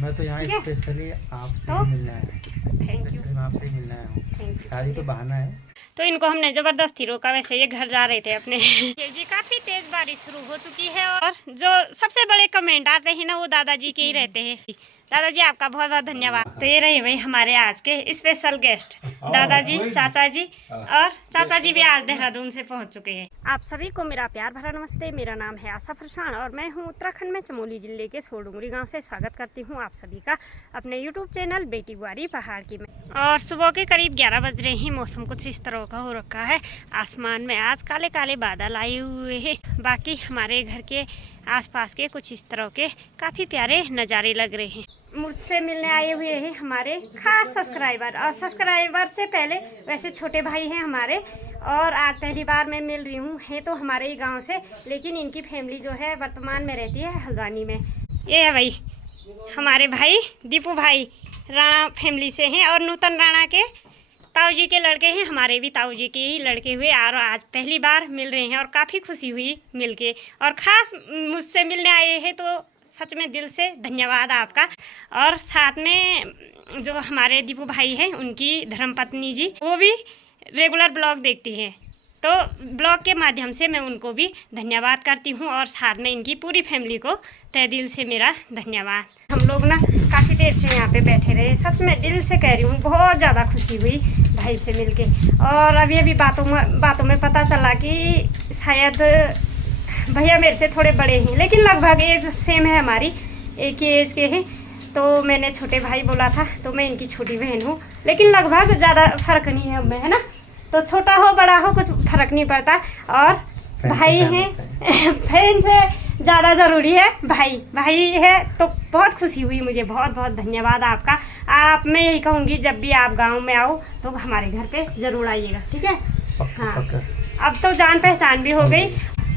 मैं तो यहाँ स्पेशली आपसे ही मिलने आया हूँ। स्पेशली मैं आपसे ही मिलने आया हूँ। शादी तो बहाना है। तो इनको हमने जबरदस्ती रोका, वैसे ये घर जा रहे थे अपने। जी काफी तेज बारिश शुरू हो चुकी है और जो सबसे बड़े कमेंट आते हैं ना वो दादाजी के ही रहते हैं। दादाजी आपका बहुत बहुत धन्यवाद। तो ये रहे भाई हमारे आज के स्पेशल गेस्ट दादाजी, चाचा जी, और चाचा जी भी आज देहरादून से पहुंच चुके हैं। आप सभी को मेरा प्यार भरा नमस्ते। मेरा नाम है आशा फरसान और मैं हूं उत्तराखंड में चमोली जिले के सोडुंगरी गांव से। स्वागत करती हूं आप सभी का अपने यूट्यूब चैनल बेटी गुआरी पहाड़ की में। और सुबह के करीब 11 बज रहे हैं। मौसम कुछ इस तरह का हो रखा है। आसमान में आज काले काले बादल आए हुए हैं। बाकी हमारे घर के आसपास के कुछ इस तरह के काफ़ी प्यारे नज़ारे लग रहे हैं। मुझसे मिलने आए हुए हैं हमारे खास सब्सक्राइबर, और सब्सक्राइबर से पहले वैसे छोटे भाई हैं हमारे, और आज पहली बार मैं मिल रही हूँ। है तो हमारे ही गांव से, लेकिन इनकी फैमिली जो है वर्तमान में रहती है हल्द्वानी में। ये है भाई हमारे भाई दीपू भाई, राणा फैमिली से हैं और नूतन राणा के ताऊ जी के लड़के हैं। हमारे भी ताऊ जी के ही लड़के हुए और आज पहली बार मिल रहे हैं और काफ़ी खुशी हुई मिलके। और ख़ास मुझसे मिलने आए हैं तो सच में दिल से धन्यवाद आपका। और साथ में जो हमारे दीपू भाई हैं उनकी धर्मपत्नी जी, वो भी रेगुलर ब्लॉग देखती हैं, तो ब्लॉग के माध्यम से मैं उनको भी धन्यवाद करती हूँ। और साथ में इनकी पूरी फैमिली को तहे दिल से मेरा धन्यवाद। हम लोग ना काफ़ी देर से यहाँ पे बैठे रहे। सच में दिल से कह रही हूँ, बहुत ज़्यादा खुशी हुई भाई से मिलके। और अभी बातों में पता चला कि शायद भैया मेरे से थोड़े बड़े हैं, लेकिन लगभग एज सेम है हमारी, एक ही एज के हैं। तो मैंने छोटे भाई बोला था, तो मैं इनकी छोटी बहन हूँ, लेकिन लगभग ज़्यादा फर्क नहीं है अब में, है ना। तो छोटा हो बड़ा हो कुछ फर्क नहीं पड़ता। और भाई हैं बहन से ज़्यादा ज़रूरी है भाई है। तो बहुत खुशी हुई मुझे, बहुत बहुत धन्यवाद आपका। आप मैं यही कहूँगी जब भी आप गांव में आओ तो हमारे घर पे ज़रूर आइएगा, ठीक है। हाँ, अब तो जान पहचान भी हो गई।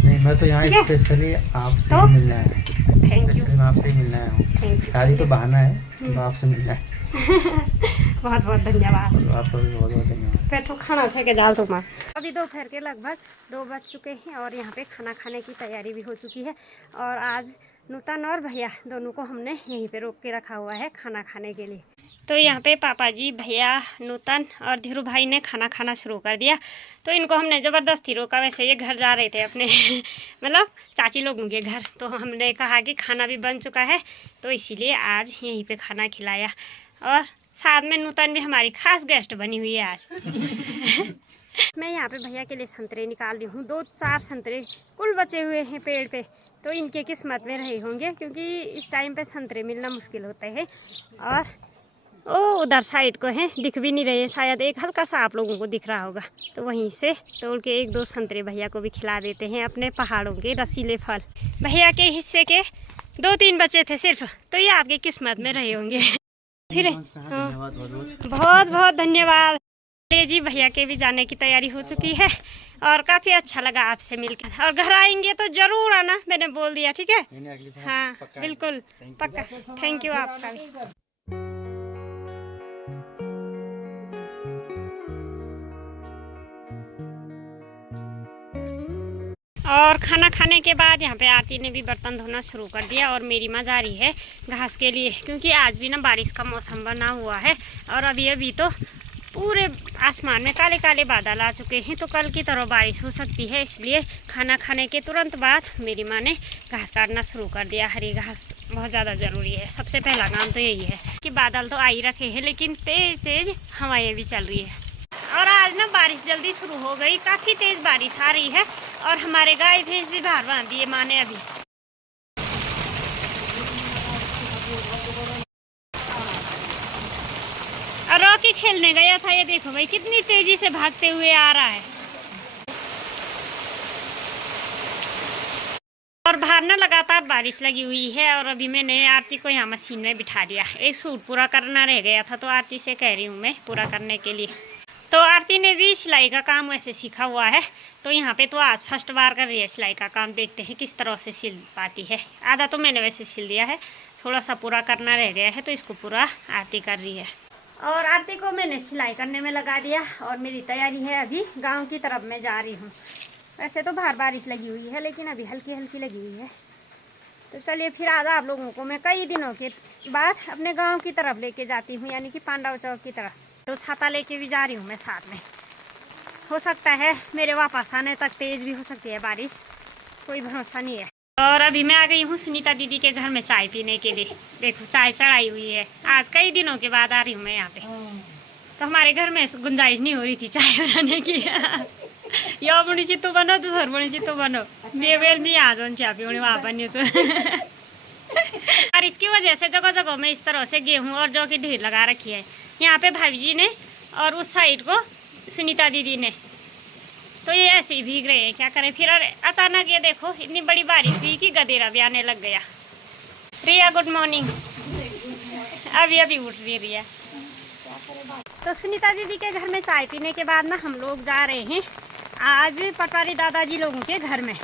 नहीं, मैं तो यहाँ स्पेशली आपसे ही मिलने आया हूँ। स्पेशली मैं आपसे ही मिलने आया हूँ। शादी तो बहाना है, तो आपसे मिलना है। बहुत बहुत धन्यवाद। आपको भी बहुत बहुत धन्यवाद। फिर तो खाना थे के जाल तुम। अभी दोपहर के लगभग 2 बज चुके हैं और यहाँ पे खाना खाने की तैयारी भी हो चुकी है। और आज नूतन और भैया दोनों को हमने यहीं पे रोक के रखा हुआ है खाना खाने के लिए। तो यहाँ पे पापा जी, भैया, नूतन और धीरू भाई ने खाना खाना शुरू कर दिया। तो इनको हमने ज़बरदस्ती रोका, वैसे ये घर जा रहे थे अपने मतलब चाची लोगों के घर। तो हमने कहा कि खाना भी बन चुका है, तो इसीलिए आज यहीं पे खाना खिलाया। और साथ में नूतन भी हमारी खास गेस्ट बनी हुई है आज। मैं यहाँ पे भैया के लिए संतरे निकाल रही हूँ। 2-4 संतरे कुल बचे हुए हैं पेड़ पे, तो इनके किस्मत में रहे होंगे, क्योंकि इस टाइम पे संतरे मिलना मुश्किल होते हैं। और ओ उधर साइड को हैं, दिख भी नहीं रहे, शायद एक हल्का सा आप लोगों को दिख रहा होगा। तो वहीं से तोड़ के 1-2 संतरे भैया को भी खिला देते हैं, अपने पहाड़ों के रसीले फल। भैया के हिस्से के 2-3 बचे थे सिर्फ, तो ये आपकी किस्मत में रहे होंगे। फिर बहुत बहुत धन्यवाद जी। भैया के भी जाने की तैयारी हो चुकी है और काफ़ी अच्छा लगा आपसे मिलकर। और घर आएंगे तो ज़रूर आना, मैंने बोल दिया, ठीक है। हाँ बिल्कुल पक्का। थैंक यू आपका भी। और खाना खाने के बाद यहाँ पे आरती ने भी बर्तन धोना शुरू कर दिया और मेरी माँ जा रही है घास के लिए, क्योंकि आज भी ना बारिश का मौसम बना हुआ है। और अभी तो पूरे आसमान में काले काले बादल आ चुके हैं, तो कल की तरह बारिश हो सकती है। इसलिए खाना खाने के तुरंत बाद मेरी माँ ने घास काटना शुरू कर दिया। हरी घास बहुत ज़्यादा ज़रूरी है। सबसे पहला काम तो यही है कि बादल तो आ ही रखे हैं, लेकिन तेज़ हवाएं भी चल रही है। और आज ना बारिश जल्दी शुरू हो गई, काफ़ी तेज़ बारिश आ रही है। और हमारे गाय भैंस भी बाहर बांध दिए माँ ने अभी। और रॉकी खेलने गया था, ये देखो भाई कितनी तेजी से भागते हुए आ रहा है। और बाहर ना लगातार बारिश लगी हुई है। और अभी मैंने आरती को यहाँ मशीन में बिठा दिया। एक सूट पूरा करना रह गया था, तो आरती से कह रही हूँ मैं पूरा करने के लिए। तो आरती ने भी सिलाई का काम वैसे सीखा हुआ है, तो यहाँ पे तो आज फर्स्ट बार कर रही है सिलाई का काम। देखते हैं किस तरह से सिल पाती है। आधा तो मैंने वैसे सिल दिया है, थोड़ा सा पूरा करना रह गया है, तो इसको पूरा आरती कर रही है। और आरती को मैंने सिलाई करने में लगा दिया और मेरी तैयारी है, अभी गांव की तरफ मैं जा रही हूँ। वैसे तो बाहर बारिश लगी हुई है, लेकिन अभी हल्की हल्की लगी हुई है। तो चलिए फिर आज आप लोगों को मैं कई दिनों के बाद अपने गांव की तरफ लेके जाती हूँ, यानी कि पांडव चौक की तरफ। तो छाता लेके भी जा रही हूँ मैं साथ में। हो सकता है मेरे वापस आने तक तेज़ भी हो सकती है बारिश, कोई भरोसा नहीं है। और अभी मैं आ गई हूँ सुनीता दीदी के घर में चाय पीने के लिए। देखो चाय चढ़ाई हुई है, आज कई दिनों के बाद आ रही हूँ मैं यहाँ पे। तो हमारे घर में गुंजाइश नहीं हो रही थी चाय बनाने की। यो बड़ी चित्तो बनो तो सर बड़ी चित्तो बनो बेल भी आ जाओ चाय पीने वहाँ बनी। और इसकी वजह से जगह जगह में इस तरह से गेहूँ और जौ की ढेर लगा रखी है। यहाँ पे भाभी जी ने और उस साइड को सुनीता दीदी ने। तो ये ऐसे ही भीग रहे हैं, क्या करें फिर। और अचानक ये देखो इतनी बड़ी बारिश हुई कि गदेरा भी आने लग गया। रिया गुड मॉर्निंग। अभी अभी उठ रही रिया। तो सुनीता दीदी के घर में चाय पीने के बाद ना हम लोग जा रहे हैं आज पटवारी दादाजी लोगों के घर में।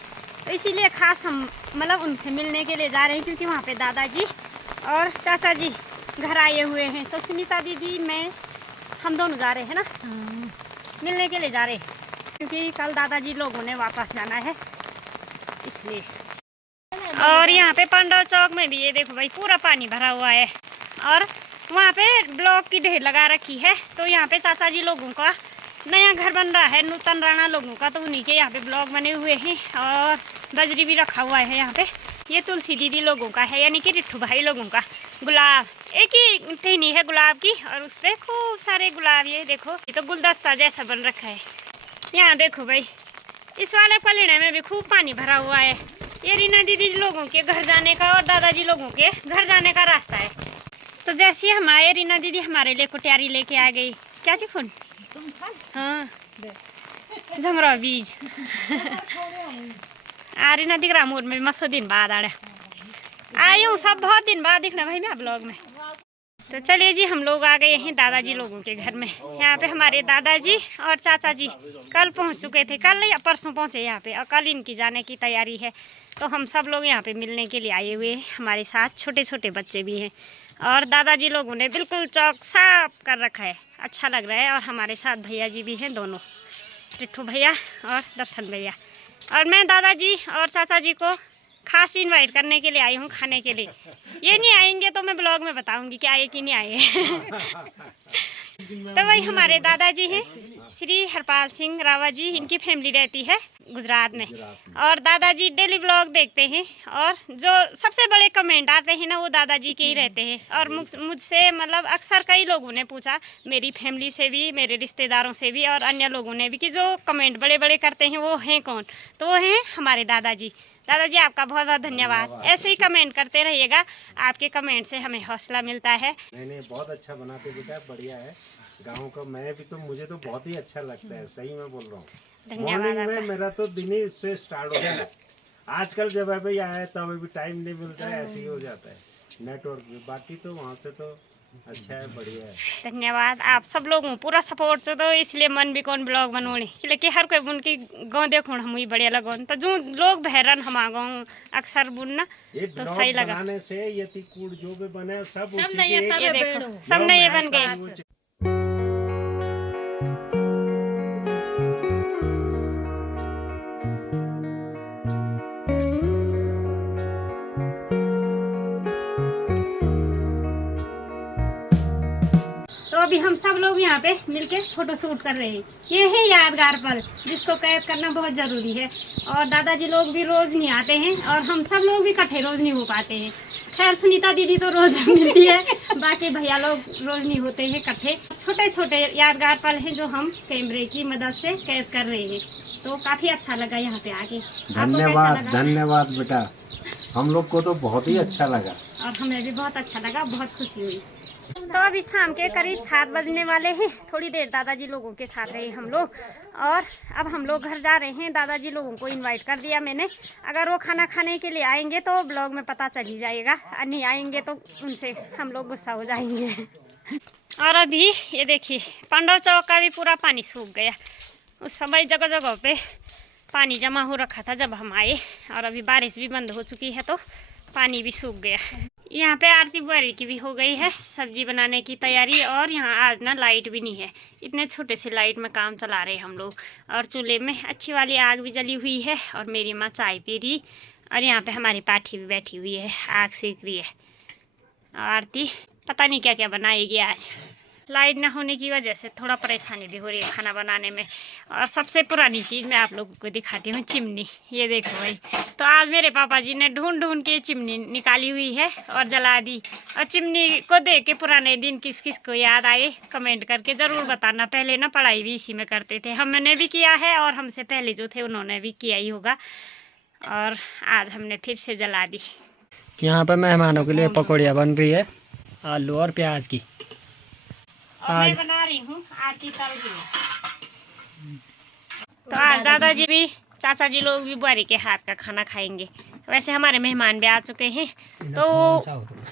तो इसीलिए खास हम मतलब उनसे मिलने के लिए जा रहे हैं, क्योंकि वहाँ पे दादाजी और चाचा जी घर आए हुए हैं। तो सुनीता दीदी मैं हम दोनों जा रहे हैं ना, मिलने के लिए जा रहे हैं, क्योंकि कल दादाजी लोगों ने वापस जाना है इसलिए। और यहाँ पे पांडव चौक में भी ये देखो भाई पूरा पानी भरा हुआ है और वहाँ पे ब्लॉक की ढेर लगा रखी है। तो यहाँ पे चाचा जी लोगों का नया घर बन रहा है, नूतन राणा लोगों का, तो उन्हीं के यहाँ पे ब्लॉक बने हुए हैं और बजरी भी रखा हुआ है यहाँ पे। ये तुलसी दीदी लोगों का है, यानी कि रिट्ठू भाई लोगों का। गुलाब एक ही टहनी है गुलाब की और उस पर खूब सारे गुलाब, ये देखो ये तो गुलदस्ता जैसा बन रखा है। यहाँ देखो भाई इस वाले पलीड़े में भी खूब पानी भरा हुआ है। ये रीना दीदी लोगों के घर जाने का और दादाजी लोगों के घर जाने का रास्ता है। तो जैसे हम आए रीना दीदी हमारे लिए कुटियारी लेके आ गई। क्या चिखुन? हाँ जमरा बीज। आ रीना दिख रहा मोड में मसो दिन बाद आए हूँ, सब बहुत दिन बाद दिखना भाई मैं ब्लॉग में। तो चलिए जी हम लोग आ गए हैं दादाजी लोगों के घर में। यहाँ पे हमारे दादाजी और चाचा जी कल पहुँच चुके थे, कल या परसों पहुँचे यहाँ पे, और कल इनकी जाने की तैयारी है। तो हम सब लोग यहाँ पे मिलने के लिए आए हुए हैं, हमारे साथ छोटे छोटे बच्चे भी हैं। और दादाजी लोगों ने बिल्कुल चौक साफ कर रखा है, अच्छा लग रहा है। और हमारे साथ भैया जी भी हैं, दोनों रिट्ठू भैया और दर्शन भैया। और मैं दादाजी और चाचा जी को खास इनवाइट करने के लिए आई हूँ खाने के लिए। ये नहीं आएंगे तो मैं ब्लॉग में बताऊंगी कि आए कि नहीं आए। तो वही हमारे दादाजी हैं श्री हरपाल सिंह रावत जी, इनकी फैमिली रहती है गुजरात में। और दादाजी डेली ब्लॉग देखते हैं और जो सबसे बड़े कमेंट आते हैं ना वो दादाजी के ही रहते हैं। और मुझसे मतलब अक्सर कई लोगों ने पूछा, मेरी फैमिली से भी, मेरे रिश्तेदारों से भी और अन्य लोगों ने भी, कि जो कमेंट बड़े बड़े करते हैं वो हैं कौन? तो वो हैं हमारे दादाजी। दादाजी आपका बहुत बहुत धन्यवाद। ऐसे ही कमेंट करते रहिएगा, आपके कमेंट से हमें हौसला मिलता है। नहीं बहुत अच्छा बनाते बेटा, बढ़िया है। गाँव का मैं भी तो, मुझे तो बहुत ही अच्छा लगता है, सही में बोल रहा हूँ। धन्यवाद। मॉर्निंग में मेरा तो दिन ही इससे स्टार्ट हो गया। आजकल जब अभी आया तो हमें भी टाइम नहीं मिलता है, ऐसे ही हो जाता है नेटवर्क भी। बाकी तो वहाँ से तो अच्छा है, बढ़िया है। धन्यवाद आप सब लोगों पूरा सपोर्ट चो, तो इसलिए मन भी कौन ब्लॉग बनोने कि हर कोई उनकी गाँव देखो हम ही बढ़िया लगो। तो जो लोग बहरन हमारा गाँव अक्सर बुनना तो सही लगा। बनाने से यति कूड़ जो भी बने सब ये देखो सब नए बन गए। तो अभी हम सब लोग यहाँ पे मिलके फोटो शूट कर रहे हैं। ये है यादगार पल जिसको कैद करना बहुत जरूरी है। और दादाजी लोग भी रोज नहीं आते हैं और हम सब लोग भी इकट्ठे रोज नहीं हो पाते हैं। खैर सुनीता दीदी तो रोज मिलती है, बाकी भैया लोग रोज नहीं होते हैं इकट्ठे। छोटे छोटे यादगार पल हैं जो हम कैमरे की मदद से कैद कर रहे हैं। तो काफी अच्छा लगा यहाँ पे आके। धन्यवाद धन्यवाद बेटा, हम लोग को तो बहुत ही अच्छा लगा और हमें भी बहुत अच्छा लगा, बहुत खुशी हुई। तो अभी शाम के करीब 7 बजने वाले हैं। थोड़ी देर दादाजी लोगों के साथ रहे हम लोग और अब हम लोग घर जा रहे हैं। दादाजी लोगों को इनवाइट कर दिया मैंने, अगर वो खाना खाने के लिए आएंगे तो ब्लॉग में पता चल ही जाएगा, और नहीं आएंगे तो उनसे हम लोग गुस्सा हो जाएंगे। और अभी ये देखिए पांडव चौक का भी पूरा पानी सूख गया। उस समय जगह जगह पे पानी जमा हो रखा था जब हम आए, और अभी बारिश भी बंद हो चुकी है तो पानी भी सूख गया। यहाँ पे आरती बुआरी की भी हो गई है, सब्जी बनाने की तैयारी। और यहाँ आज ना लाइट भी नहीं है, इतने छोटे से लाइट में काम चला रहे हम लोग। और चूल्हे में अच्छी वाली आग भी जली हुई है और मेरी माँ चाय पी रही। और यहाँ पे हमारी पाठी भी बैठी हुई है, आग सेक रही है। आरती पता नहीं क्या क्या बनाएगी आज। लाइट ना होने की वजह से थोड़ा परेशानी भी हो रही है खाना बनाने में। और सबसे पुरानी चीज़ मैं आप लोगों को दिखाती हूँ, चिमनी। ये देखो भाई, तो आज मेरे पापा जी ने ढूंढ ढूंढ के चिमनी निकाली हुई है और जला दी। और चिमनी को देख के पुराने दिन किस किस को याद आए कमेंट करके ज़रूर बताना। पहले ना पढ़ाई भी इसी में करते थे, हमने भी किया है और हमसे पहले जो थे उन्होंने भी किया ही होगा। और आज हमने फिर से जला दी। यहाँ पर मेहमानों के लिए पकौड़ियाँ बन रही है, आलू और प्याज की। और मैं बना रही हूँ, आरती तल रही है। तो आज दादाजी भी चाचा जी लोग भी बुआरी के हाथ का खाना खाएंगे। वैसे हमारे मेहमान भी आ चुके हैं तो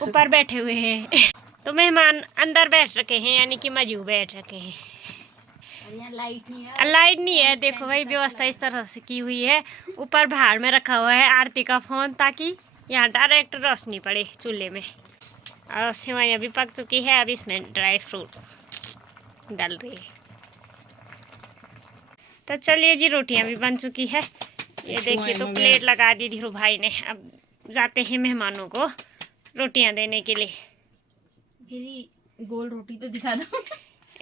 ऊपर बैठे हुए हैं। तो मेहमान अंदर बैठ रखे हैं, यानी कि मजू बैठ रखे हैं। लाइट नहीं है, देखो भाई व्यवस्था इस तरह से की हुई है। ऊपर बाहर में रखा हुआ है आरती का फोन, ताकि यहाँ डायरेक्ट रोशनी पड़े चूल्हे में। और सेवइयाँ भी पक चुकी है, अब इसमें ड्राई फ्रूट डाल रही है। तो चलिए जी, रोटियां भी बन चुकी है। ये देखिए, तो प्लेट लगा दी धीरू भाई ने। अब जाते हैं मेहमानों को रोटियां देने के लिए। गोल रोटी तो दिखा दो।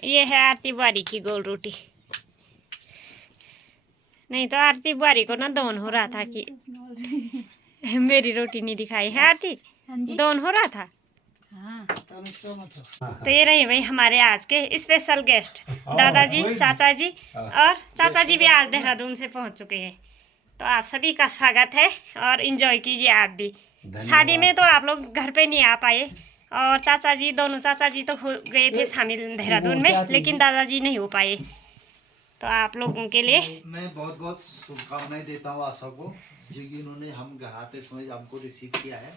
ये है आरती बुआरी की गोल रोटी। नहीं तो आरती बुआरी को ना दोन हो रहा था कि मेरी रोटी नहीं दिखाई है। आरती दोन हो रहा था। तो ये रही भाई हमारे आज के स्पेशल गेस्ट, दादाजी, चाचा जी। और चाचा जी भी आज देहरादून से पहुंच चुके हैं। तो आप सभी का स्वागत है और एंजॉय कीजिए आप भी। शादी में तो आप लोग घर पे नहीं आ पाए, और चाचा जी, दोनों चाचा जी तो हो गए थे शामिल देहरादून में, लेकिन दादाजी नहीं हो पाए। तो आप लोगों के लिए मैं बहुत बहुत शुभकामनाएं देता हूँ आशा को, जिन्होंने हम घर आते समय हमको रिसीव किया है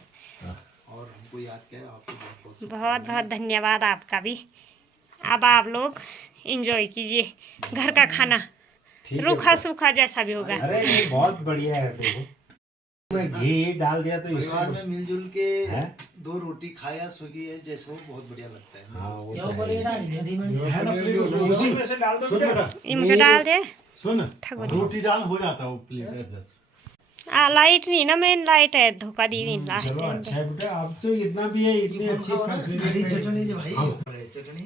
और हमको याद किया है। आपको बहुत बहुत धन्यवाद आपका भी। अब आप लोग एंजॉय कीजिए घर का खाना, रूखा सूखा जैसा भी होगा। अरे ये बहुत बढ़िया है। देखो मैं घी डाल दिया तो परिवार में मिलजुल के दो रोटी खाया सुगी है जैसे, वो बहुत बढ़िया लगता है। इनके डाल दे, सुन रोटी डाल हो जाता है वो प्लेट एडजस्ट। लाइट नहीं ना, मेन लाइट है, धोखा दी दिन लास्ट चलो टाइम अच्छा है बेटा, अब तो इतना भी है, इतनी अच्छी हरी चटनी जो भाई, चटनी।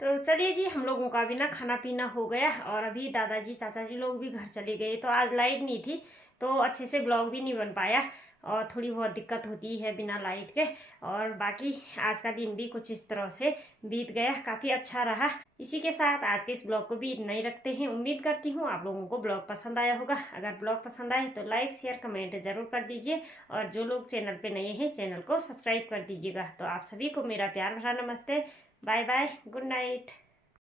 तो चलिए जी, हम लोगों का भी ना खाना पीना हो गया और अभी दादाजी चाचा जी लोग भी घर चले गए। तो आज लाइट नहीं थी तो अच्छे से ब्लॉग भी नहीं बन पाया और थोड़ी बहुत दिक्कत होती है बिना लाइट के। और बाकी आज का दिन भी कुछ इस तरह से बीत गया, काफ़ी अच्छा रहा। इसी के साथ आज के इस ब्लॉग को भी इतना ही रखते हैं। उम्मीद करती हूँ आप लोगों को ब्लॉग पसंद आया होगा। अगर ब्लॉग पसंद आए तो लाइक शेयर कमेंट ज़रूर कर दीजिए, और जो लोग चैनल पे नए हैं चैनल को सब्सक्राइब कर दीजिएगा। तो आप सभी को मेरा प्यार भरा नमस्ते, बाय बाय, गुड नाइट।